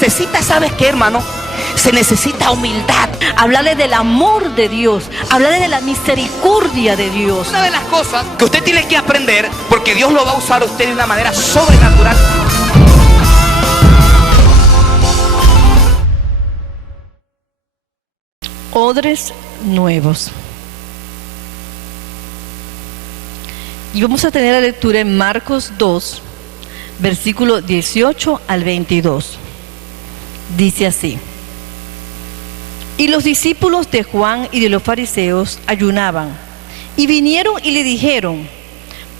necesita, ¿sabes qué, hermano? Se necesita humildad. Hablarle del amor de Dios, hablarle de la misericordia de Dios. Una de las cosas que usted tiene que aprender, porque Dios lo va a usar a usted de una manera sobrenatural. Odres nuevos. Y vamos a tener la lectura en Marcos 2, versículo 18 al 22. Dice así: y los discípulos de Juan y de los fariseos ayunaban, y vinieron y le dijeron: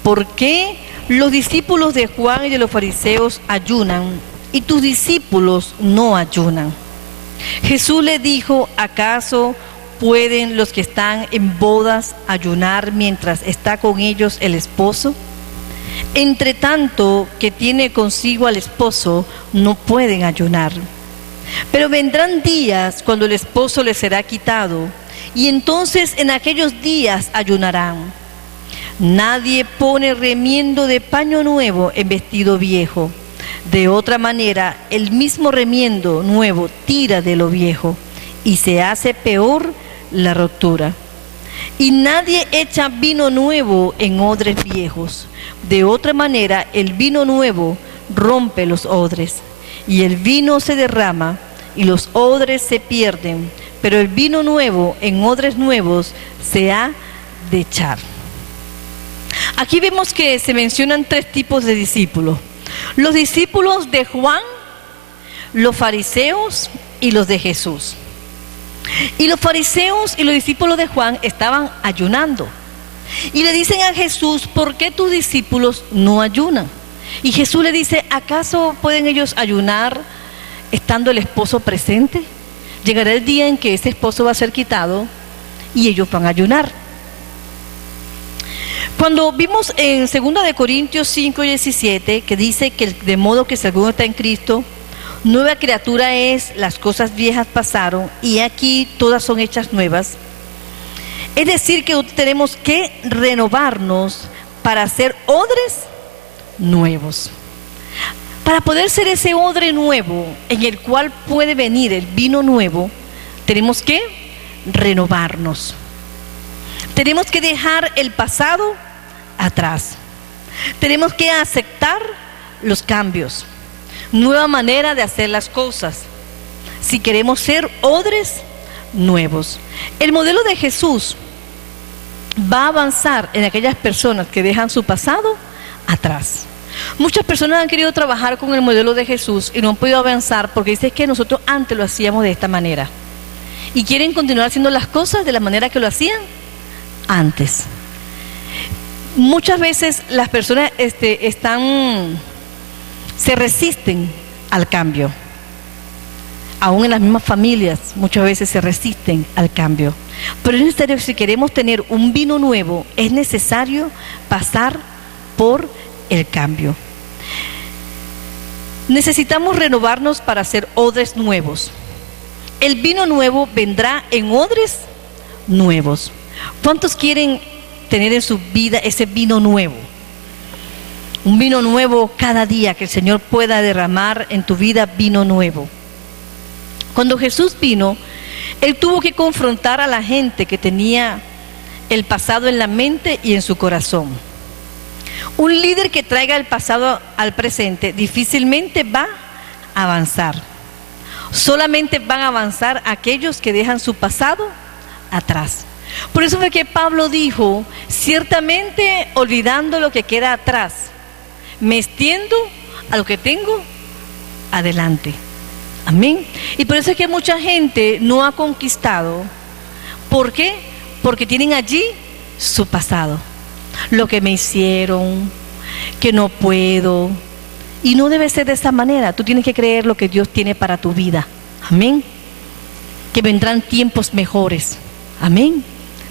¿por qué los discípulos de Juan y de los fariseos ayunan, y tus discípulos no ayunan? Jesús le dijo: ¿acaso pueden los que están en bodas ayunar mientras está con ellos el esposo? Entre tanto que tiene consigo al esposo, no pueden ayunar. Pero vendrán días cuando el esposo les será quitado, y entonces en aquellos días ayunarán. Nadie pone remiendo de paño nuevo en vestido viejo. De otra manera, el mismo remiendo nuevo tira de lo viejo, y se hace peor la rotura. Y nadie echa vino nuevo en odres viejos. De otra manera, el vino nuevo rompe los odres, y el vino se derrama, y los odres se pierden. Pero el vino nuevo en odres nuevos se ha de echar. Aquí vemos que se mencionan tres tipos de discípulos: los discípulos de Juan, los fariseos y los de Jesús. Y los fariseos y los discípulos de Juan estaban ayunando. Y le dicen a Jesús: ¿por qué tus discípulos no ayunan? Y Jesús le dice: ¿acaso pueden ellos ayunar estando el esposo presente? Llegará el día en que ese esposo va a ser quitado y ellos van a ayunar. Cuando vimos en 2 de Corintios 5:17, que dice que de modo que si alguno está en Cristo, nueva criatura es, las cosas viejas pasaron y aquí todas son hechas nuevas. Es decir, que tenemos que renovarnos para ser odres nuevos. Para poder ser ese odre nuevo en el cual puede venir el vino nuevo, tenemos que renovarnos. Tenemos que dejar el pasado atrás. Tenemos que aceptar los cambios, nueva manera de hacer las cosas, si queremos ser odres nuevos. El modelo de Jesús va a avanzar en aquellas personas que dejan su pasado atrás. Muchas personas han querido trabajar con el modelo de Jesús y no han podido avanzar porque dicen que nosotros antes lo hacíamos de esta manera y quieren continuar haciendo las cosas de la manera que lo hacían antes. Muchas veces las personas se resisten al cambio. Aún en las mismas familias muchas veces se resisten al cambio. Pero es necesario, si queremos tener un vino nuevo, es necesario pasar por el cambio. Necesitamos renovarnos para hacer odres nuevos. El vino nuevo vendrá en odres nuevos. ¿Cuántos quieren tener en su vida ese vino nuevo? Un vino nuevo cada día, que el Señor pueda derramar en tu vida vino nuevo. Cuando Jesús vino, Él tuvo que confrontar a la gente que tenía el pasado en la mente y en su corazón. Un líder que traiga el pasado al presente difícilmente va a avanzar. Solamente van a avanzar aquellos que dejan su pasado atrás. Por eso fue que Pablo dijo: ciertamente olvidando lo que queda atrás, me extiendo a lo que tengo adelante. Amén. Y por eso es que mucha gente no ha conquistado. ¿Por qué? Porque tienen allí su pasado. Lo que me hicieron, que no puedo. Y no debe ser de esa manera. Tú tienes que creer lo que Dios tiene para tu vida. Amén. Que vendrán tiempos mejores. Amén.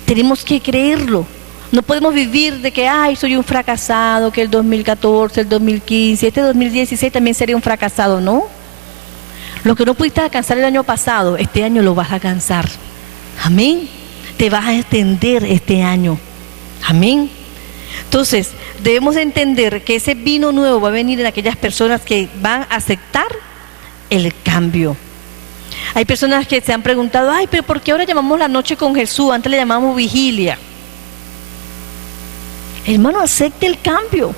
Tenemos que creerlo. No podemos vivir de que, ay, soy un fracasado, que el 2014, el 2015, este 2016 también sería un fracasado. No. Lo que no pudiste alcanzar el año pasado, este año lo vas a alcanzar. Amén. Te vas a extender este año. Amén. Entonces, debemos entender que ese vino nuevo va a venir en aquellas personas que van a aceptar el cambio. Hay personas que se han preguntado, ay, pero ¿por qué ahora llamamos la noche con Jesús? Antes le llamamos vigilia. Hermano, acepte el cambio.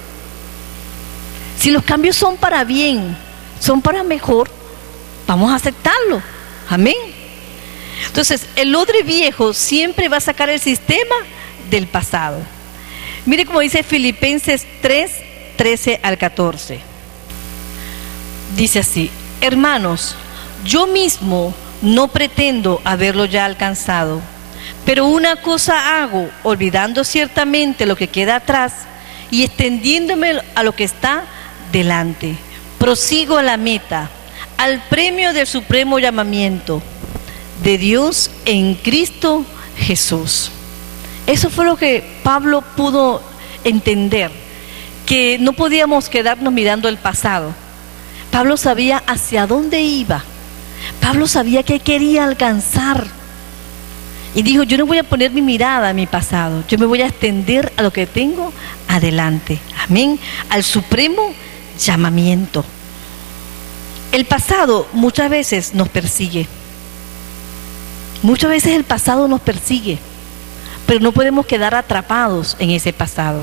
Si los cambios son para bien, son para mejor, vamos a aceptarlo. Amén. Entonces, el odre viejo siempre va a sacar el sistema del pasado. Mire cómo dice Filipenses 3, 13 al 14. Dice así: hermanos, yo mismo no pretendo haberlo ya alcanzado, pero una cosa hago, olvidando ciertamente lo que queda atrás y extendiéndome a lo que está delante. Prosigo a la meta, al premio del supremo llamamiento de Dios en Cristo Jesús. Eso fue lo que Pablo pudo entender, que no podíamos quedarnos mirando el pasado. Pablo sabía hacia dónde iba. Pablo sabía qué quería alcanzar. Y dijo, yo no voy a poner mi mirada en mi pasado, yo me voy a extender a lo que tengo adelante. Amén. Al supremo llamamiento. El pasado muchas veces nos persigue. Muchas veces el pasado nos persigue, pero no podemos quedar atrapados en ese pasado.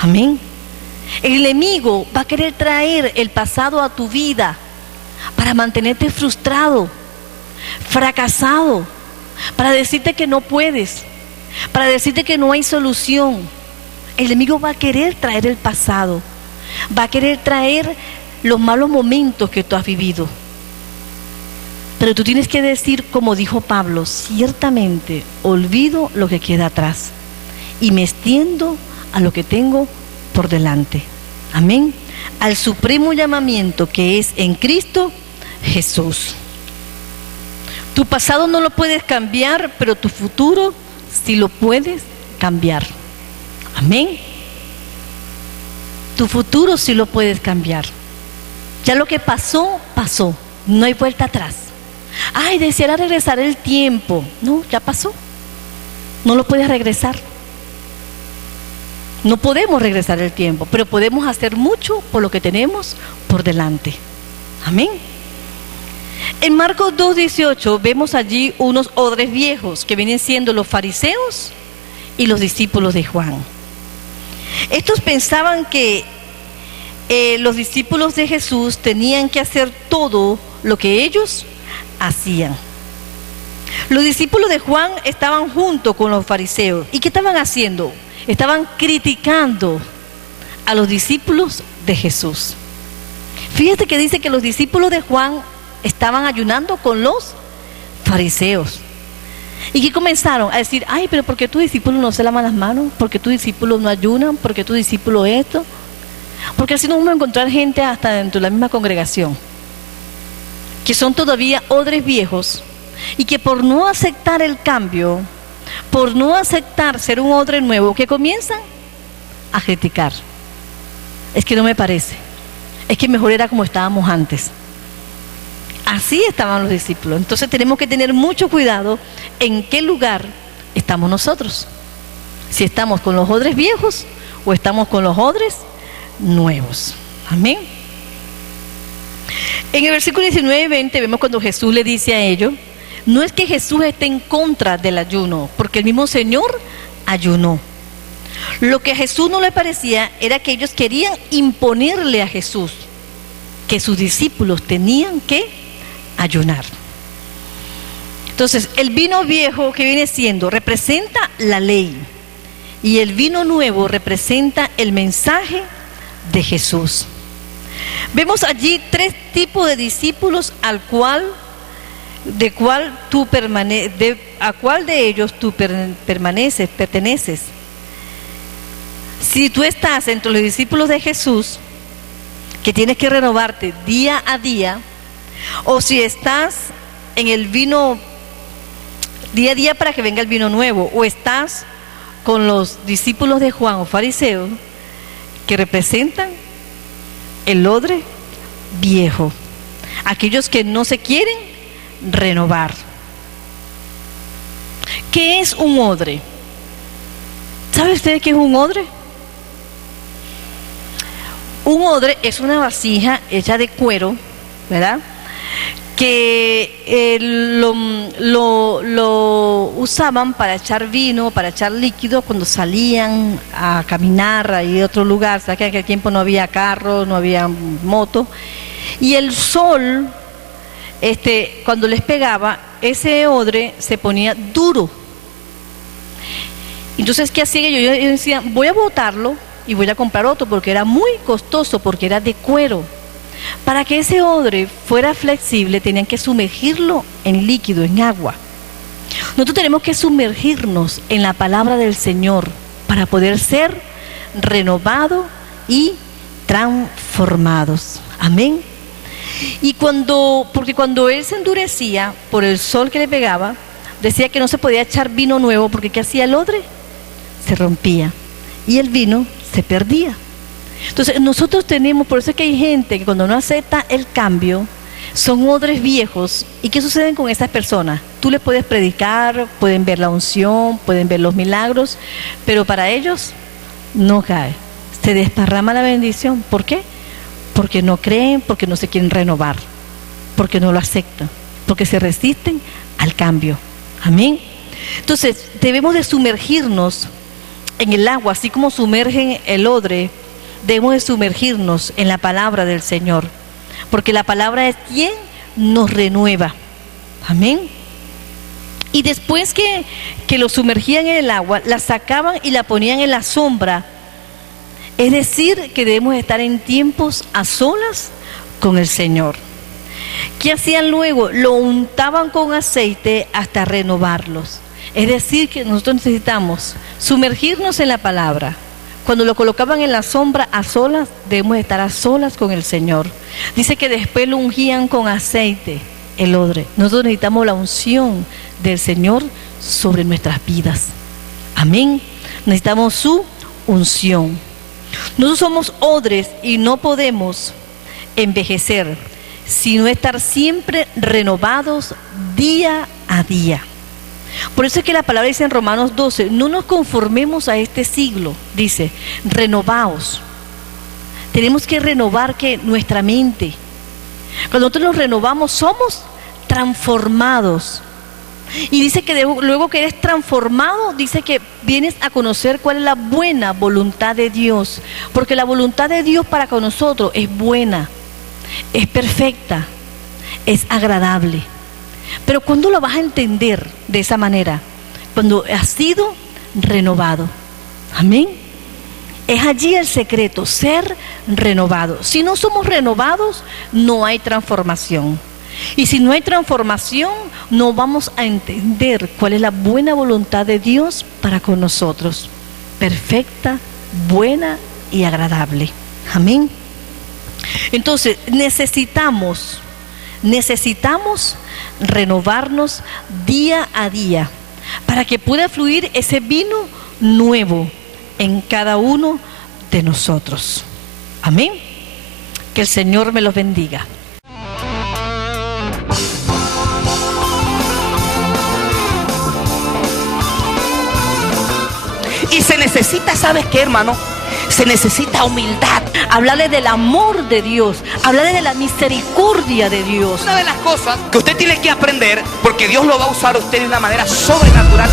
Amén. El enemigo va a querer traer el pasado a tu vida para mantenerte frustrado, fracasado, para decirte que no puedes, para decirte que no hay solución. El enemigo va a querer traer el pasado, va a querer traer los malos momentos que tú has vivido. Pero tú tienes que decir, como dijo Pablo, ciertamente olvido lo que queda atrás y me extiendo a lo que tengo por delante. Amén. Al supremo llamamiento que es en Cristo Jesús. Tu pasado no lo puedes cambiar, pero tu futuro sí lo puedes cambiar. Amén. Tu futuro sí lo puedes cambiar. Ya lo que pasó, pasó. No hay vuelta atrás. Ay, deseara regresar el tiempo. No, ya pasó. No lo puedes regresar. No podemos regresar el tiempo, pero podemos hacer mucho por lo que tenemos por delante. Amén. En Marcos 2:18 vemos allí unos odres viejos que vienen siendo los fariseos y los discípulos de Juan. Estos pensaban que los discípulos de Jesús tenían que hacer todo lo que ellos hacían. Los discípulos de Juan estaban junto con los fariseos. ¿Y qué estaban haciendo? Estaban criticando a los discípulos de Jesús. Fíjate que dice que los discípulos de Juan estaban ayunando con los fariseos. Y que comenzaron a decir, ay, pero ¿por qué tus discípulos no se lavan las manos? ¿Por qué tus discípulos no ayunan? ¿Por qué tus discípulos esto? Porque así nos vamos a encontrar gente hasta dentro de la misma congregación que son todavía odres viejos y que por no aceptar el cambio, por no aceptar ser un odre nuevo, que comienzan a criticar. Es que no me parece, es que mejor era como estábamos antes. Así estaban los discípulos. Entonces tenemos que tener mucho cuidado en qué lugar estamos nosotros. Si estamos con los odres viejos o estamos con los odres nuevos. Amén. En el versículo 19 y 20 vemos cuando Jesús le dice a ellos, no es que Jesús esté en contra del ayuno, porque el mismo Señor ayunó. Lo que a Jesús no le parecía era que ellos querían imponerle a Jesús que sus discípulos tenían que ayunar. Entonces, el vino viejo que viene siendo representa la ley y el vino nuevo representa el mensaje de Jesús. Vemos allí tres tipos de discípulos a cuál de ellos tú perteneces. Si tú estás entre los discípulos de Jesús, que tienes que renovarte día a día, o si estás en el vino día a día para que venga el vino nuevo, o estás con los discípulos de Juan o fariseos que representan el odre viejo, aquellos que no se quieren renovar. ¿Qué es un odre? ¿Sabe usted qué es un odre? Un odre es una vasija hecha de cuero, ¿verdad? que lo usaban para echar vino, para echar líquido cuando salían a caminar ahí a otro lugar. ¿Sabes que en aquel tiempo no había carro, no había moto? Y el sol, cuando les pegaba, ese odre se ponía duro. Entonces, ¿qué hacía yo? Yo decía, voy a botarlo y voy a comprar otro, porque era muy costoso, porque era de cuero. Para que ese odre fuera flexible, tenían que sumergirlo en líquido, en agua. Nosotros tenemos que sumergirnos en la palabra del Señor para poder ser renovados y transformados. Amén. Porque cuando él se endurecía por el sol que le pegaba, decía que no se podía echar vino nuevo, porque ¿qué hacía el odre? Se rompía y el vino se perdía. Entonces nosotros tenemos, por eso es que hay gente que cuando no acepta el cambio, son odres viejos. ¿Y qué sucede con esas personas? Tú les puedes predicar, pueden ver la unción, pueden ver los milagros, pero para ellos no cae, se desparrama la bendición. ¿Por qué? Porque no creen, porque no se quieren renovar, porque no lo aceptan, porque se resisten al cambio. Amén. Entonces debemos de sumergirnos en el agua, así como sumergen el odre. Debemos de sumergirnos en la palabra del Señor, porque la palabra es quien nos renueva. Amén. Y después que lo sumergían en el agua, la sacaban y la ponían en la sombra. Es decir, que debemos estar en tiempos a solas con el Señor. ¿Qué hacían luego? Lo untaban con aceite hasta renovarlos. Es decir, que nosotros necesitamos sumergirnos en la palabra. Cuando lo colocaban en la sombra a solas, debemos estar a solas con el Señor. Dice que después lo ungían con aceite, el odre. Nosotros necesitamos la unción del Señor sobre nuestras vidas. Amén. Necesitamos su unción. Nosotros somos odres y no podemos envejecer, sino estar siempre renovados día a día. Por eso es que la palabra dice en Romanos 12, no nos conformemos a este siglo, dice, renovaos. Tenemos que renovar nuestra mente. Cuando nosotros nos renovamos, somos transformados. Y dice que luego que eres transformado, dice que vienes a conocer cuál es la buena voluntad de Dios. Porque la voluntad de Dios para con nosotros es buena, es perfecta, es agradable. Pero ¿cuándo lo vas a entender de esa manera? Cuando has sido renovado. Amén. Es allí el secreto, ser renovado. Si no somos renovados, no hay transformación. Y si no hay transformación, no vamos a entender cuál es la buena voluntad de Dios para con nosotros. Perfecta, buena y agradable. Amén. Entonces, necesitamos renovarnos día a día para que pueda fluir ese vino nuevo en cada uno de nosotros. Amén. Que el Señor me los bendiga. Y se necesita, ¿sabes qué, hermano? Se necesita humildad. Hablarle del amor de Dios, hablarle de la misericordia de Dios. Una de las cosas que usted tiene que aprender, porque Dios lo va a usar a usted de una manera sobrenatural,